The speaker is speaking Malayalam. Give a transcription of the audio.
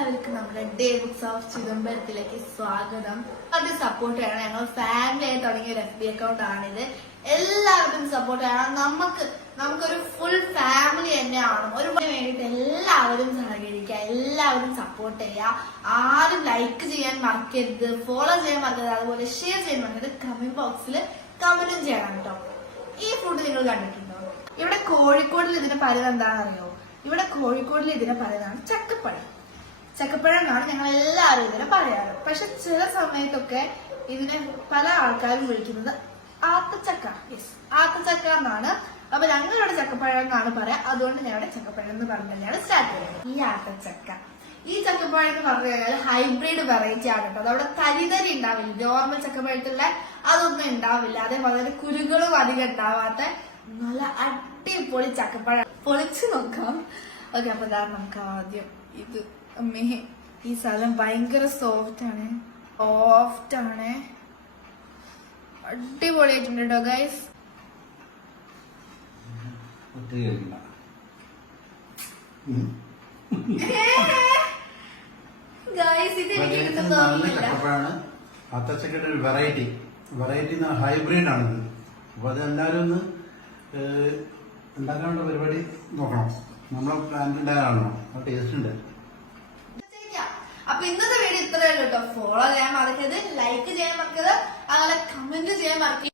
എല്ലാവർക്കും നമ്മുടെ ഡേ ബുക്സ് ഓഫ് ചിദംബരത്തിലേക്ക് സ്വാഗതം. അത് സപ്പോർട്ട് ചെയ്യണം. ഞങ്ങൾ ഫാമിലി ആയി തുടങ്ങിയ ഒരു FB അക്കൗണ്ട് ആണിത്. എല്ലാവരും സപ്പോർട്ട് ചെയ്യണം. നമുക്കൊരു ഫുൾ ഫാമിലി തന്നെയാണ്. ഒരു വേണ്ടിയിട്ട് എല്ലാവരും സഹകരിക്കുക, എല്ലാവരും സപ്പോർട്ട് ചെയ്യുക. ആരും ലൈക്ക് ചെയ്യാൻ മറക്കരുത്, ഫോളോ ചെയ്യാൻ മറക്കരുത്, അതുപോലെ ഷെയർ ചെയ്യാൻ മറക്കരുത്. കമന്റ് ബോക്സിൽ കമന്റും ചെയ്യണം കേട്ടോ. ഈ ഫുഡ് നിങ്ങൾ കണ്ടിട്ടുണ്ടോ? ഇവിടെ കോഴിക്കോടിൽ ഇതിന് പറയുന്നത് എന്താണെന്നറിയോ? ഇവിടെ കോഴിക്കോടിൽ ഇതിനെ പറയുന്നതാണ് ചക്കപ്പഴം. ചക്കപ്പഴം എന്നാണ് ഞങ്ങൾ എല്ലാവരും ഇതിനെ പറയാറ്. പക്ഷെ ചില സമയത്തൊക്കെ ഇതിനെ പല ആൾക്കാരും വിളിക്കുന്നത് ആത്തച്ചക്ക. ആത്തച്ചക്ക എന്നാണ്. അപ്പൊ ഞങ്ങളിവിടെ ചക്കപ്പഴം എന്നാണ് പറയാ. അതുകൊണ്ട് ഞങ്ങളുടെ ചക്കപ്പഴം എന്ന് പറഞ്ഞു തന്നെയാണ് സ്റ്റാർട്ട് ചെയ്യുന്നത്. ഈ ആത്തച്ചക്ക, ഈ ചക്കപ്പഴം എന്ന് പറഞ്ഞു കഴിഞ്ഞാൽ ഹൈബ്രിഡ് വെറൈറ്റി ആണ് കേട്ടോ. അതവിടെ തരി ഉണ്ടാവില്ല. നോർമൽ ചക്കപ്പഴത്തുള്ള അതൊന്നും ഉണ്ടാവില്ല. അതേപോലെ കുരുകളും അധികം ഉണ്ടാവാത്ത നല്ല അടിപൊളി ചക്കപ്പഴം. പൊളിച്ചു നോക്കാം. ഓക്കെ, അപ്പൊ നമുക്ക് ആദ്യം ഇത് അമ്മേ, ഈ സാധനം ഭയങ്കര സോഫ്റ്റ് ആണ്, അടിപൊളിയായിട്ടുണ്ട് കേട്ടോ ഗൈസ്. അത്തച്ചക്കയുടെ ഒരു വെറൈറ്റി ഹൈബ്രിഡ് ആണിത്. അപ്പൊ അതെല്ലാരും ഒന്ന് ഉണ്ടാക്കാനുള്ള പരിപാടി നോക്കണം. നമ്മളെ പ്ലാന്റ് ഉണ്ടാകാണോ? ആ ടേസ്റ്റ് ഉണ്ട്. അപ്പൊ ഇന്നത്തെ വീഡിയോ ഇത്രയേ ഉള്ളൂ കേട്ടോ. ഫോളോ ചെയ്യാൻ മറക്കരുത്, ലൈക്ക് ചെയ്യാൻ മറക്കരുത്, അതുപോലെ കമന്റ് ചെയ്യാൻ മറക്കരുത്.